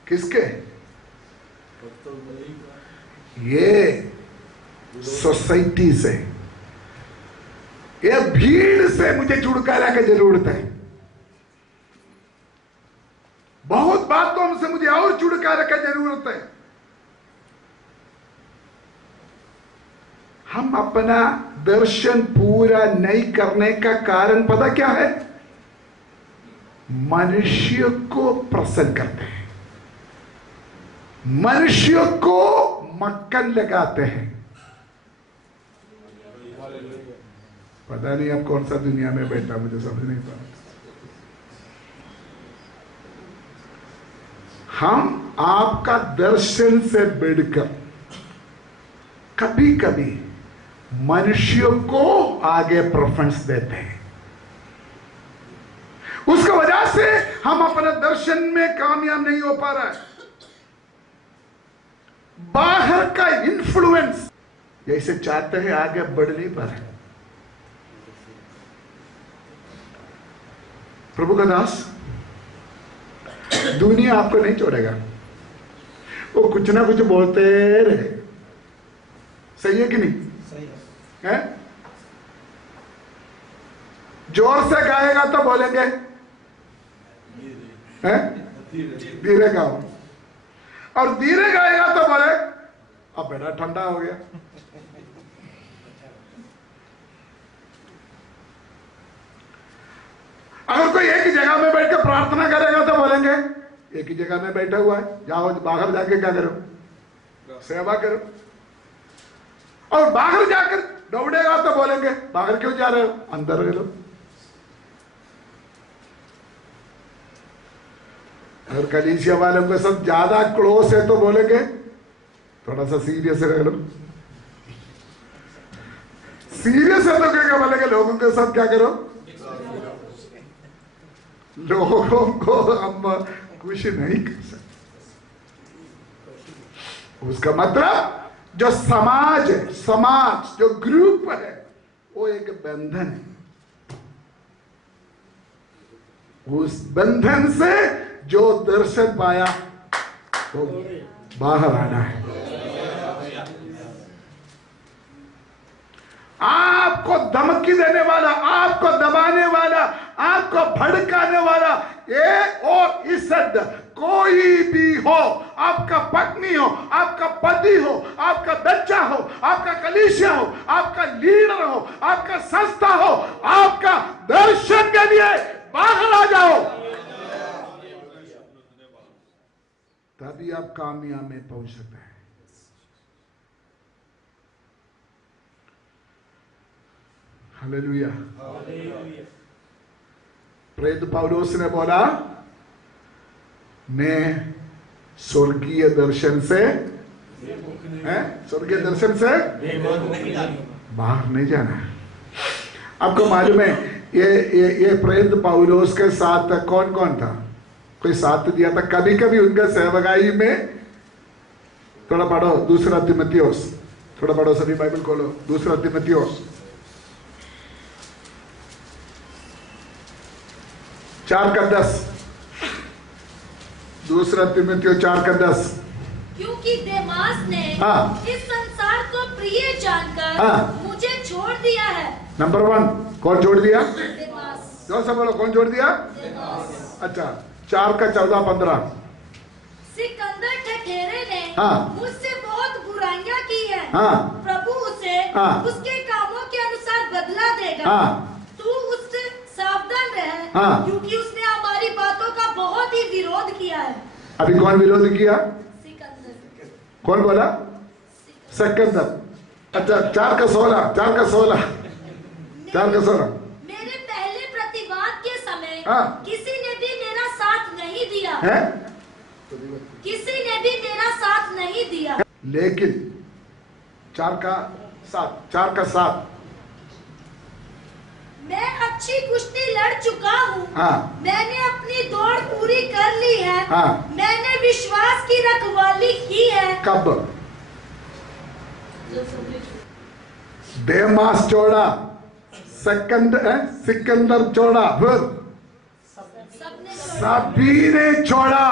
किसके? ये सोसाइटी से, ये भीड़ से मुझे छुटकारा की जरूरत है। बहुत बातों से मुझे और छुटकारा की जरूरत है। हम अपना दर्शन पूरा नहीं करने का कारण पता क्या है? मनुष्य को प्रसन्न करते हैं, मनुष्य को मक्खन लगाते हैं। पता नहीं अब कौन सा दुनिया में बैठा, मुझे समझ नहीं पा। हम आपका दर्शन से बढ़कर कभी कभी मनुष्यों को आगे प्रेफरेंस देते हैं। उसकी वजह से हम अपने दर्शन में कामयाब नहीं हो पा रहा है। बाहर का इन्फ्लुएंस जैसे चाहते हैं आगे बढ़ नहीं पा रहे। प्रभु का दास, दुनिया आपको नहीं छोड़ेगा, वो कुछ ना कुछ बोलते रहे। सही है कि नहीं? सही है। जोर से गाएगा तो बोलेंगे हैं? धीरे गाओ, और धीरे गाएगा तो बोले अब बेटा ठंडा हो गया। अगर कोई एक ही जगह में बैठ के प्रार्थना करेगा तो बोलेंगे एक ही जगह में बैठा हुआ है, जाओ बाहर जाके क्या करो? सेवा करो। और बाहर जाकर दौड़ेगा तो बोलेंगे बाहर क्यों जा रहे हो, अंदर रह लो। अगर कलीसिया वालों के साथ ज्यादा क्लोज है तो बोलेंगे थोड़ा सा सीरियस रह लो। सीरियस है तो क्या बोलेंगे लोगों के साथ क्या करो? लोगों को हम कुछ नहीं कर सकते। उसका मतलब जो समाज है, समाज जो ग्रुप है, वो एक बंधन है। उस बंधन से जो दर्शन पाया वो बाहर आना है। आपको धमकी देने वाला, आपको दबाने वाला, आपको भड़काने वाला ये और इज्जत कोई भी हो, आपका पत्नी हो, आपका पति हो, आपका बच्चा हो, आपका कलीसिया हो, आपका लीडर हो, आपका संस्था हो, आपका दर्शन के लिए बाहर आ जाओ। तभी आप कामयाब में पहुंच सकते हैं। हालेलुया। प्रेरित पौलुस ने बोला, मैं स्वर्गीय दर्शन से बाहर नहीं जाना। आपको मालूम है ये प्रेरित पौलुस के साथ कौन कौन था? कोई साथ दिया था कभी कभी उनका सेवकाई में? थोड़ा पढ़ो दूसरा तीमुथियुस, थोड़ा पढ़ो सभी बाइबल खोलो, दूसरा तीमुथियुस 4:10, दूसरा तीमुथियुस 4:10। क्योंकि देमास ने इस संसार को प्रिय जानकर मुझे छोड़ दिया है। नंबर 1 कौन छोड़ दिया? देमास। जो सब बोलो, कौन छोड़ दिया? देमास। अच्छा, 4:14-15। सिकंदर ठठेरे ने मुझसे बहुत बुराइयां की है। प्रभु उसे उसके कामों के अनुसार बदला देगा। तू उससे सावधान रह, क्योंकि उसने हमारी बातों का बहुत ही विरोध किया है। अभी कौन विरोध किया? सिकंदर। कौन बोला? सिकंदर। अच्छा, 4:16, 4:16। मेरे पहले प्रतिवाद के समय किसी ने भी मेरा साथ नहीं दिया है? किसी ने भी मेरा साथ नहीं दिया। लेकिन 4:7 मैं अच्छी कुश्ती लड़ चुका हूँ। मैंने अपनी दौड़ पूरी कर ली है। मैंने विश्वास की रखवाली की है। कब? देमास छोड़ा, सिकंदर छोड़ा, फिर सभी ने छोड़ा।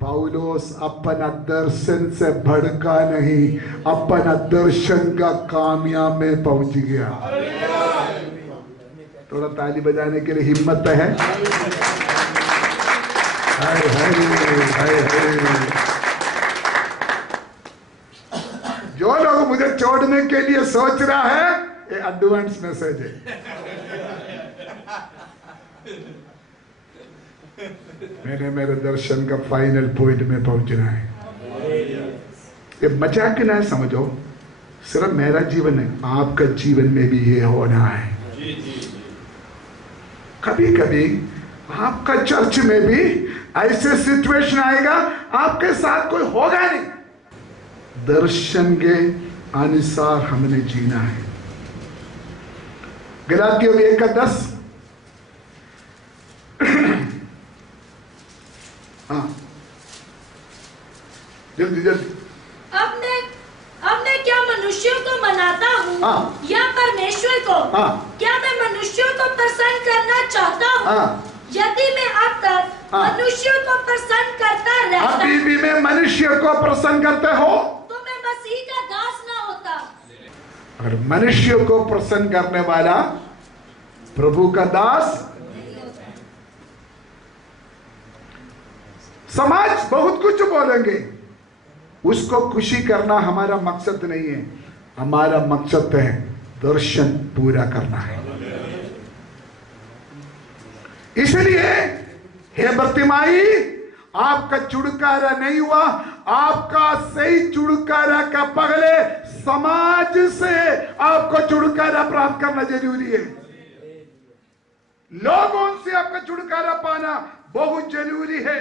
पौलुस अपना दर्शन से भड़का नहीं, अपना दर्शन का कामयाब में पहुंच गया। थोड़ा ताली बजाने के लिए हिम्मत है? हाय हाय हाय हाय। जो लोग मुझे छोड़ने के लिए सोच रहा है, ये एडवांस मैसेज है। मैंने मेरे दर्शन का फाइनल पॉइंट में पहुंचना है। ये मजाक ना समझो, सिर्फ मेरा जीवन है, आपका जीवन में भी ये होना है। कभी कभी आपका चर्च में भी ऐसे सिचुएशन आएगा, आपके साथ कोई होगा नहीं। दर्शन के अनुसार हमने जीना है। गलातियों 1:10। जल्दी जल्दी। अब मैं क्या मनुष्यों को मनाता हूँ या परमेश्वर को? क्या मैं मनुष्यों को प्रसन्न करना चाहता हूँ? यदि मैं अब तक मनुष्यों को प्रसन्न करता रहता, अभी भी मैं मनुष्य को प्रसन्न करते हो, तो मैं मसीह का दास ना होता। अगर मनुष्य को प्रसन्न करने वाला प्रभु का दास, समाज बहुत कुछ बोलेंगे, उसको खुशी करना हमारा मकसद नहीं है। हमारा मकसद है दर्शन पूरा करना है। इसलिए हे बर्तिमाई, आपका छुटकारा नहीं हुआ, आपका सही छुटकारा का पहले समाज से आपको छुटकारा प्राप्त करना जरूरी है। लोगों से आपका छुटकारा पाना बहुत जरूरी है।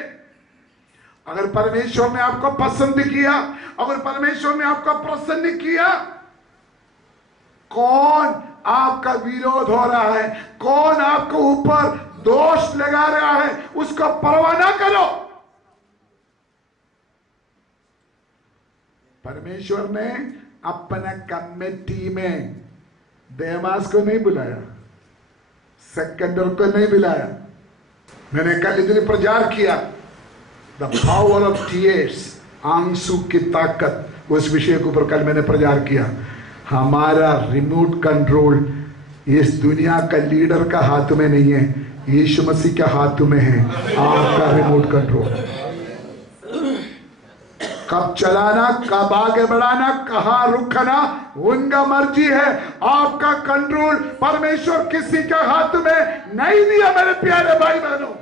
अगर परमेश्वर ने आपको पसंद किया, अगर परमेश्वर ने आपको प्रसन्न किया, कौन आपका विरोध हो रहा है, कौन आपको ऊपर दोष लगा रहा है, उसको परवाह ना करो। परमेश्वर ने अपना कमेटी में देमास को नहीं बुलाया, सिकंदर को नहीं बुलाया। मैंने कल इतनी प्रचार किया, द पावर ऑफ टीयर्स, आंसू की ताकत, उस विषय के ऊपर कल मैंने प्रचार किया। हमारा रिमोट कंट्रोल इस दुनिया का लीडर का हाथ में नहीं है, यीशु मसीह के हाथ में है। आपका रिमोट कंट्रोल, कब चलाना, कब आगे बढ़ाना, कहां रुकना, उनका मर्जी है। आपका कंट्रोल परमेश्वर किसी के हाथ में नहीं दिया। मेरे प्यारे भाई बहनों,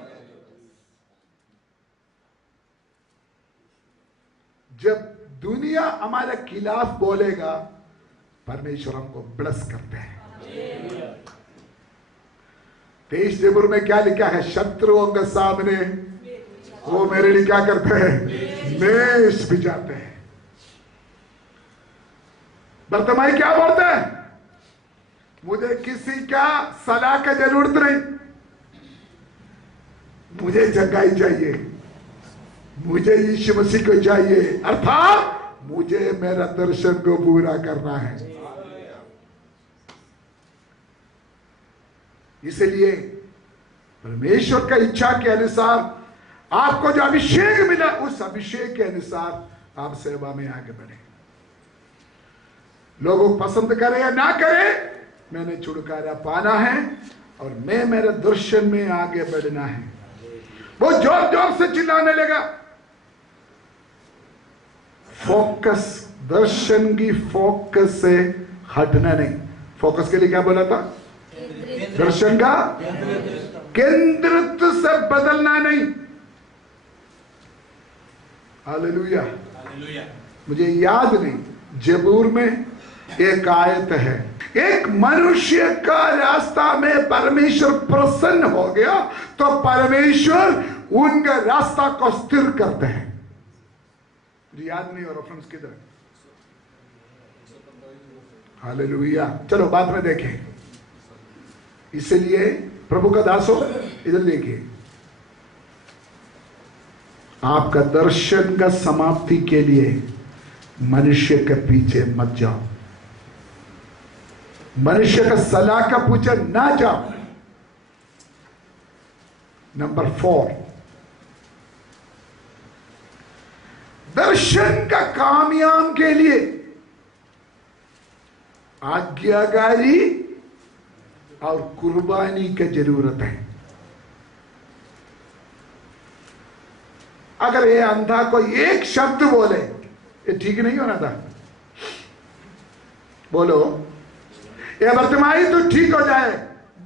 जब दुनिया हमारे खिलाफ बोलेगा, परमेश्वर हमको ब्लेस करते हैं। 23 देबुर में क्या लिखा है? शत्रुओं के सामने वो मेरे लिए क्या करते हैं? मेष बिछाते हैं। बर्तमाई क्या बोलते हैं? मुझे किसी का सलाह का जरूरत नहीं, मुझे जगाई चाहिए, मुझे यीशु मसीह को चाहिए, अर्थात मुझे मेरा दर्शन को पूरा करना है। इसलिए परमेश्वर का इच्छा के अनुसार आपको जो अभिषेक मिला, उस अभिषेक के अनुसार आप सेवा में आगे बढ़े। लोगों पसंद करे या ना करे, मैंने छुटकारा पाना है और मैं मेरे दर्शन में आगे बढ़ना है। वो जोर जोर से चिल्लाने लगा। फोकस, दर्शन की फोकस से हटना नहीं। फोकस के लिए क्या बोला था? दर्शन का केंद्रित से बदलना नहीं। हालेलुया। मुझे याद नहीं, जबूर में एक आयत है, एक मनुष्य का रास्ता में परमेश्वर प्रसन्न हो गया तो परमेश्वर उनका रास्ता को स्थिर करते हैं। मुझे याद नहीं, और रेफरेंस किधर है? हालेलुया। चलो बाद में देखें। इसलिए प्रभु का दासो, इधर देखिए, आपका दर्शन का समाप्ति के लिए मनुष्य के पीछे मत जाओ, मनुष्य का सलाह का पूछे ना जाओ। नंबर 4, दर्शन का कामयाब के लिए आज्ञाकारी और कुर्बानी की जरूरत है। अगर ये अंधा को एक शब्द बोले, ये ठीक नहीं होना था। बोलो, ये बर्तमाई तो ठीक हो जाए,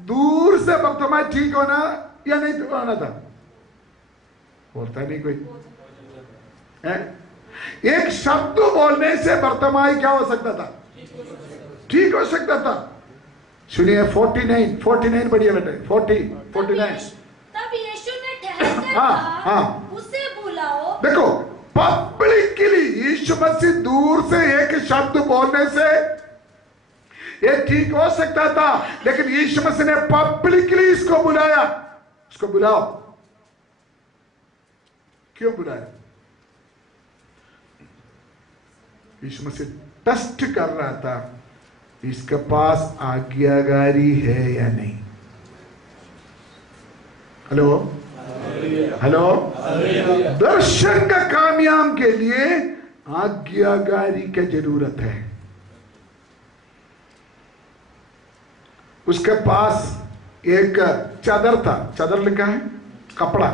दूर से बर्तमाई ठीक होना या नहीं होना था? बोलता नहीं कोई है? एक शब्द बोलने से बर्तमाई क्या हो सकता था? ठीक हो सकता था। सुनिए 49 बढ़िया बेटे, 49। तब यीशु ने ठहरकर कहा, उसे बुलाओ। देखो, पब्लिकली यीशु मसीह दूर से एक शब्द बोलने से ये ठीक हो सकता था, लेकिन यीशु मसीह ने पब्लिकली इसको बुलाया। इसको बुलाओ। क्यों बुलाया? यीशु मसीह टेस्ट कर रहा था, इसके पास आज्ञाकारी है या नहीं। Hello hello. दर्शन का कामयाब के लिए आज्ञाकारी की जरूरत है। उसके पास एक चादर था, चादर लिखा है कपड़ा,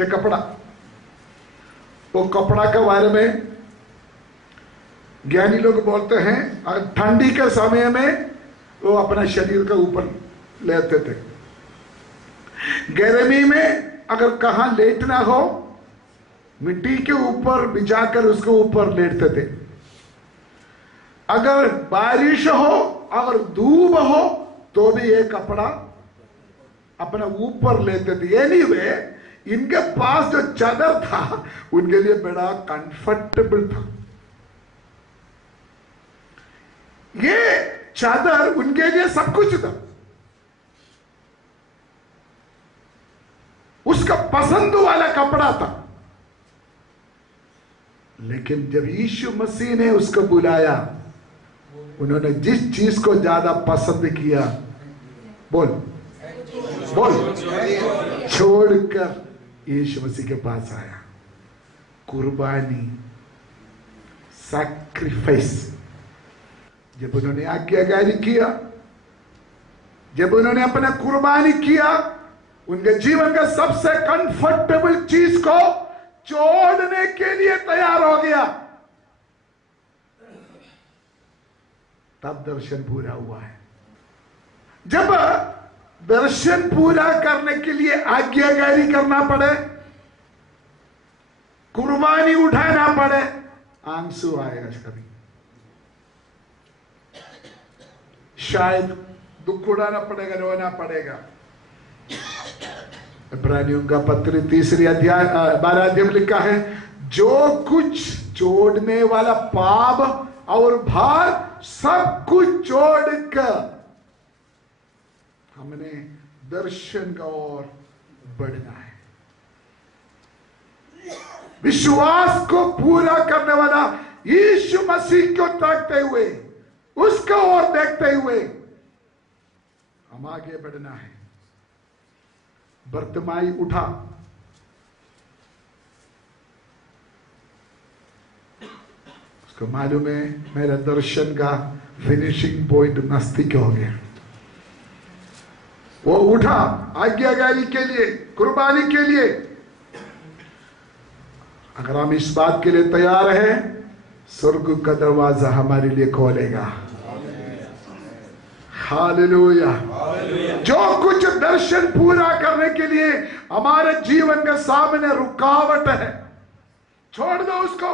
एक कपड़ा। वो कपड़ा के बारे में ज्ञानी लोग बोलते हैं, ठंडी के समय में वो अपना शरीर के ऊपर लेते थे, गर्मी में अगर कहां लेटना हो मिट्टी के ऊपर बिछाकर उसके ऊपर लेटते थे। अगर बारिश हो, अगर धूप हो, तो भी ये कपड़ा अपना ऊपर लेते थे। एनीवे, इनके पास जो चादर था उनके लिए बड़ा कंफर्टेबल था। ये चादर उनके लिए सब कुछ था। उसका पसंद वाला कपड़ा था। लेकिन जब यीशु मसीह ने उसको बुलाया, उन्होंने जिस चीज को ज्यादा पसंद किया, बोल छोड़कर यीशु मसीह के पास आया। कुर्बानी, सैक्रिफाइस। जब उन्होंने आज्ञाकारी किया, जब उन्होंने अपना कुर्बानी किया, उनके जीवन का सबसे कंफर्टेबल चीज को छोड़ने के लिए तैयार हो गया, तब दर्शन पूरा हुआ है। जब दर्शन पूरा करने के लिए आज्ञाकारी करना पड़े, कुर्बानी उठाना पड़े, आंसू आएगा कभी, शायद दुख उड़ाना पड़ेगा, रोना पड़ेगा। इब्रानियों का पत्र 3 अध्याय 12 अध्याय में लिखा है, जो कुछ जोड़ने वाला पाप और भार सब कुछ जोड़कर हमने दर्शन का ओर बढ़ना है। विश्वास को पूरा करने वाला यीशु मसीह को ताकते हुए, उसका ओर देखते हुए हम आगे बढ़ना है। बर्तिमाई उठा, उसको मालूम है मेरा दर्शन का फिनिशिंग पॉइंट नजदीक हो गया। वो उठा आज्ञाकारी के लिए, कुर्बानी के लिए। अगर हम इस बात के लिए तैयार हैं, स्वर्ग का दरवाजा हमारे लिए खोलेगा। हालेलुया। जो कुछ दर्शन पूरा करने के लिए हमारे जीवन के सामने रुकावट है, छोड़ दो उसको।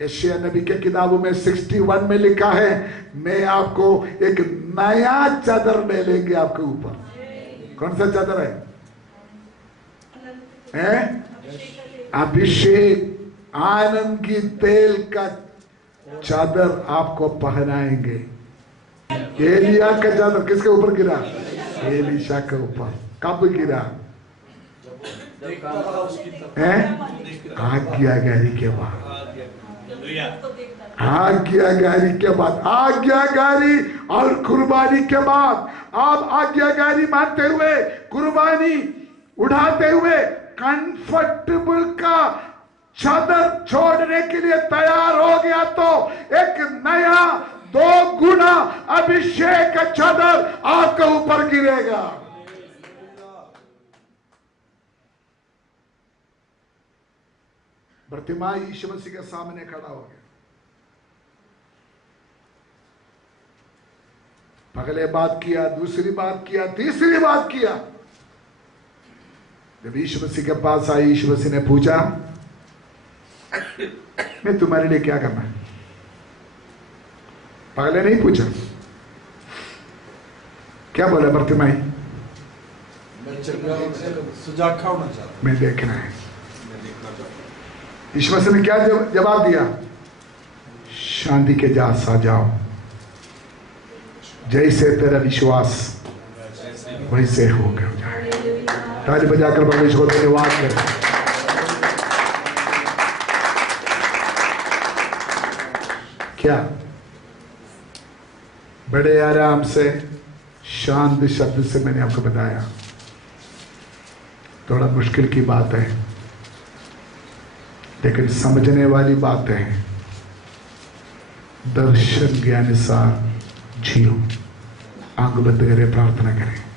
यशायाह नबी के किताबों में 61 में लिखा है, मैं आपको एक नया चादर ले लेंगे आपके ऊपर। कौन सा चादर है? अभिषेक, आनंद की तेल का चादर आपको पहनाएंगे। एलिया का चादर किसके ऊपर गिरा? एलीशा के ऊपर। कब गिरा? आज्ञाकारी के बाद। आज्ञाकारी के बाद, आज्ञाकारी और कुर्बानी के बाद। आप आज्ञाकारी मानते हुए, कुर्बानी उठाते हुए कंफर्टेबल का चादर छोड़ने के लिए तैयार हो गया तो एक नया 2 गुना अभिषेक का चादर आपके ऊपर गिरेगा। बर्तिमाई यीशु मसीह के सामने खड़ा हो गया। पहले बात किया, दूसरी बात किया, तीसरी बात किया। जब यीशु मसीह के पास आई, यीशु मसीह ने पूछा, मैं तुम्हारे लिए क्या करना है? पहले नहीं पूछा। क्या बोला बर्तिमाई? मैं देखना है। यीशु मसीह ने क्या जवाब दिया? शांति के जहाज आ जाओ, जैसे तेरा विश्वास वैसे हो गया। ताली बजाकर परमेश्वर को धन्यवाद करें। क्या बड़े आराम से, शांत शब्द से मैंने आपको बताया। थोड़ा मुश्किल की बात है, लेकिन समझने वाली बात है। दर्शन के अनुसार जियो। आंख बंद करें, प्रार्थना करें।